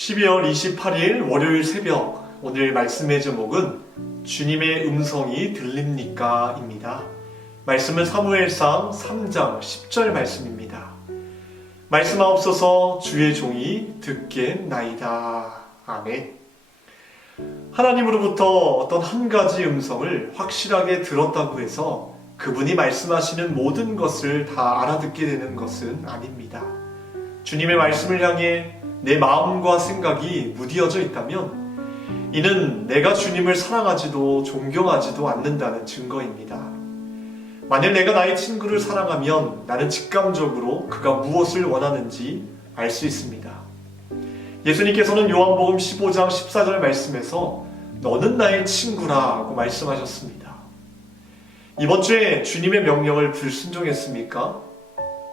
12월 28일 월요일 새벽, 오늘 말씀의 제목은 주님의 음성이 들립니까? 입니다. 말씀은 사무엘상 3장 10절 말씀입니다. 말씀하옵소서 주의 종이 듣겠나이다. 아멘. 하나님으로부터 어떤 한 가지 음성을 확실하게 들었다고 해서 그분이 말씀하시는 모든 것을 다 알아듣게 되는 것은 아닙니다. 주님의 말씀을 향해 내 마음과 생각이 무디어져 있다면 이는 내가 주님을 사랑하지도 존경하지도 않는다는 증거입니다. 만일 내가 나의 친구를 사랑하면 나는 직감적으로 그가 무엇을 원하는지 알 수 있습니다. 예수님께서는 요한복음 15장 14절 말씀에서 너는 나의 친구라고 말씀하셨습니다. 이번 주에 주님의 명령을 불순종했습니까?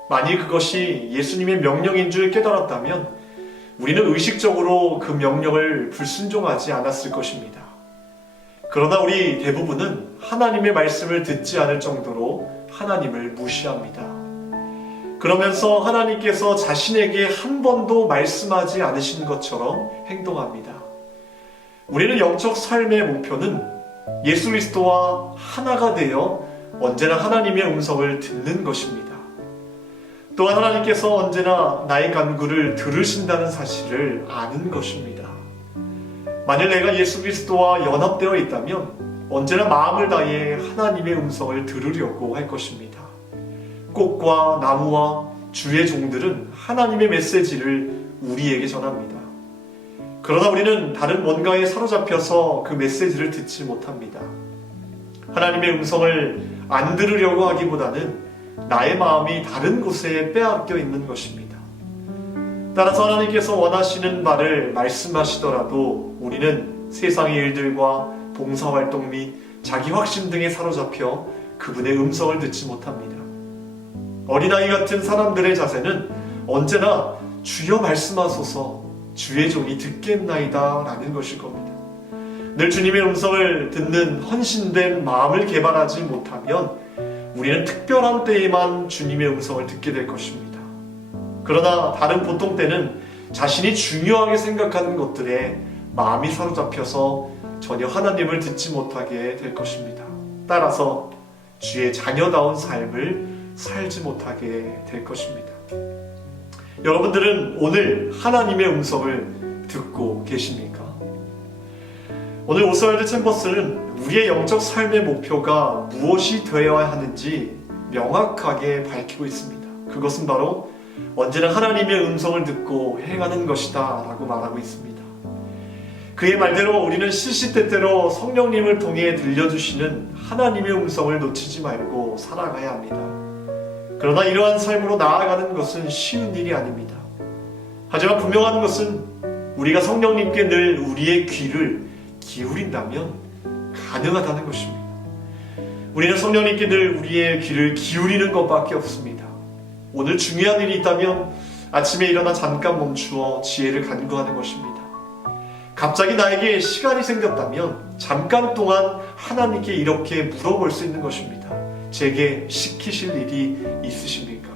만일 그것이 예수님의 명령인 줄 깨달았다면 우리는 의식적으로 그 명령을 불순종하지 않았을 것입니다. 그러나 우리 대부분은 하나님의 말씀을 듣지 않을 정도로 하나님을 무시합니다. 그러면서 하나님께서 자신에게 한 번도 말씀하지 않으신 것처럼 행동합니다. 우리는 영적 삶의 목표는 예수 그리스도와 하나가 되어 언제나 하나님의 음성을 듣는 것입니다. 또한 하나님께서 언제나 나의 간구를 들으신다는 사실을 아는 것입니다. 만일 내가 예수 그리스도와 연합되어 있다면 언제나 마음을 다해 하나님의 음성을 들으려고 할 것입니다. 꽃과 나무와 주의 종들은 하나님의 메시지를 우리에게 전합니다. 그러나 우리는 다른 뭔가에 사로잡혀서 그 메시지를 듣지 못합니다. 하나님의 음성을 안 들으려고 하기보다는 나의 마음이 다른 곳에 빼앗겨 있는 것입니다. 따라서 하나님께서 원하시는 바를 말씀하시더라도 우리는 세상의 일들과 봉사활동 및 자기 확신 등에 사로잡혀 그분의 음성을 듣지 못합니다. 어린아이 같은 사람들의 자세는 언제나 주여 말씀하소서 주의 종이 듣겠나이다 라는 것일 겁니다. 늘 주님의 음성을 듣는 헌신된 마음을 개발하지 못하면 우리는 특별한 때에만 주님의 음성을 듣게 될 것입니다. 그러나 다른 보통 때는 자신이 중요하게 생각하는 것들에 마음이 사로잡혀서 전혀 하나님을 듣지 못하게 될 것입니다. 따라서 주의 자녀다운 삶을 살지 못하게 될 것입니다. 여러분들은 오늘 하나님의 음성을 듣고 계십니까? 오늘 오스왈드 챔버스는 우리의 영적 삶의 목표가 무엇이 되어야 하는지 명확하게 밝히고 있습니다. 그것은 바로 언제나 하나님의 음성을 듣고 행하는 것이다 라고 말하고 있습니다. 그의 말대로 우리는 시시때때로 성령님을 통해 들려주시는 하나님의 음성을 놓치지 말고 살아가야 합니다. 그러나 이러한 삶으로 나아가는 것은 쉬운 일이 아닙니다. 하지만 분명한 것은 우리가 성령님께 늘 우리의 귀를 기울인다면 가능하다는 것입니다. 우리는 성령님께 늘 우리의 귀를 기울이는 것밖에 없습니다. 오늘 중요한 일이 있다면 아침에 일어나 잠깐 멈추어 지혜를 간구하는 것입니다. 갑자기 나에게 시간이 생겼다면 잠깐 동안 하나님께 이렇게 물어볼 수 있는 것입니다. 제게 시키실 일이 있으십니까?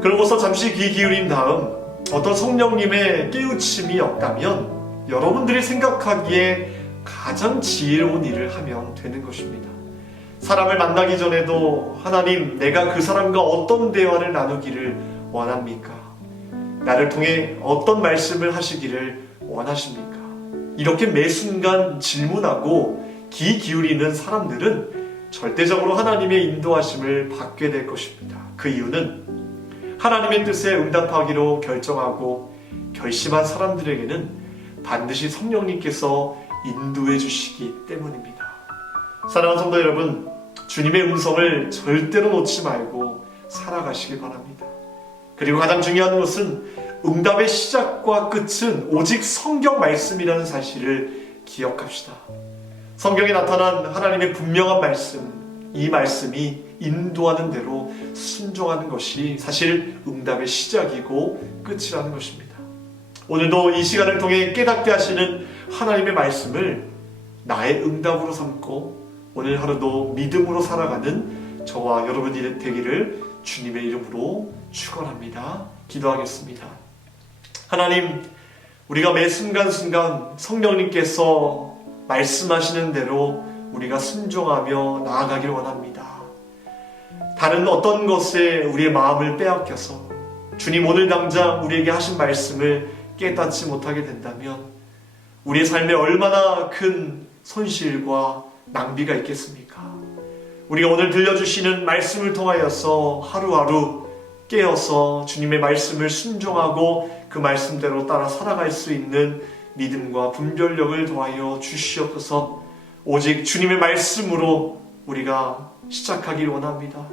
그러고서 잠시 귀 기울인 다음 어떤 성령님의 깨우침이 없다면 여러분들이 생각하기에 가장 지혜로운 일을 하면 되는 것입니다. 사람을 만나기 전에도 하나님, 내가 그 사람과 어떤 대화를 나누기를 원합니까? 나를 통해 어떤 말씀을 하시기를 원하십니까? 이렇게 매 순간 질문하고 귀 기울이는 사람들은 절대적으로 하나님의 인도하심을 받게 될 것입니다. 그 이유는 하나님의 뜻에 응답하기로 결정하고 결심한 사람들에게는 반드시 성령님께서 인도해 주시기 때문입니다. 사랑하는 성도 여러분, 주님의 음성을 절대로 놓지 말고 살아가시기 바랍니다. 그리고 가장 중요한 것은 응답의 시작과 끝은 오직 성경 말씀이라는 사실을 기억합시다. 성경에 나타난 하나님의 분명한 말씀, 이 말씀이 인도하는 대로 순종하는 것이 사실 응답의 시작이고 끝이라는 것입니다. 오늘도 이 시간을 통해 깨닫게 하시는 하나님의 말씀을 나의 응답으로 삼고 오늘 하루도 믿음으로 살아가는 저와 여러분이 되기를 주님의 이름으로 축원합니다. 기도하겠습니다. 하나님, 우리가 매 순간순간 성령님께서 말씀하시는 대로 우리가 순종하며 나아가길 원합니다. 다른 어떤 것에 우리의 마음을 빼앗겨서 주님 오늘 당장 우리에게 하신 말씀을 깨닫지 못하게 된다면 우리의 삶에 얼마나 큰 손실과 낭비가 있겠습니까? 우리가 오늘 들려주시는 말씀을 통하여서 하루하루 깨어서 주님의 말씀을 순종하고 그 말씀대로 따라 살아갈 수 있는 믿음과 분별력을 더하여 주시옵소서. 오직 주님의 말씀으로 우리가 시작하길 원합니다.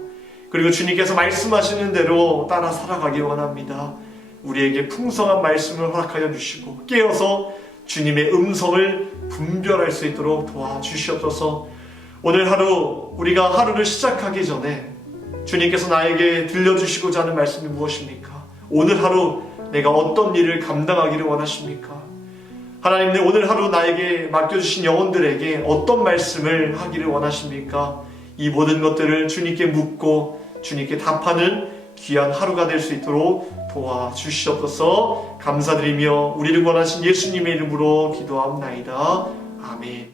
그리고 주님께서 말씀하시는 대로 따라 살아가길 원합니다. 우리에게 풍성한 말씀을 허락하여 주시고 깨어서 주님의 음성을 분별할 수 있도록 도와주시옵소서. 오늘 하루 우리가 하루를 시작하기 전에 주님께서 나에게 들려주시고자 하는 말씀이 무엇입니까? 오늘 하루 내가 어떤 일을 감당하기를 원하십니까? 하나님, 오늘 하루 나에게 맡겨주신 영혼들에게 어떤 말씀을 하기를 원하십니까? 이 모든 것들을 주님께 묻고 주님께 답하는 귀한 하루가 될 수 있도록 도와주시옵소서. 감사드리며 우리를 원하신 예수님의 이름으로 기도합나이다. 아멘.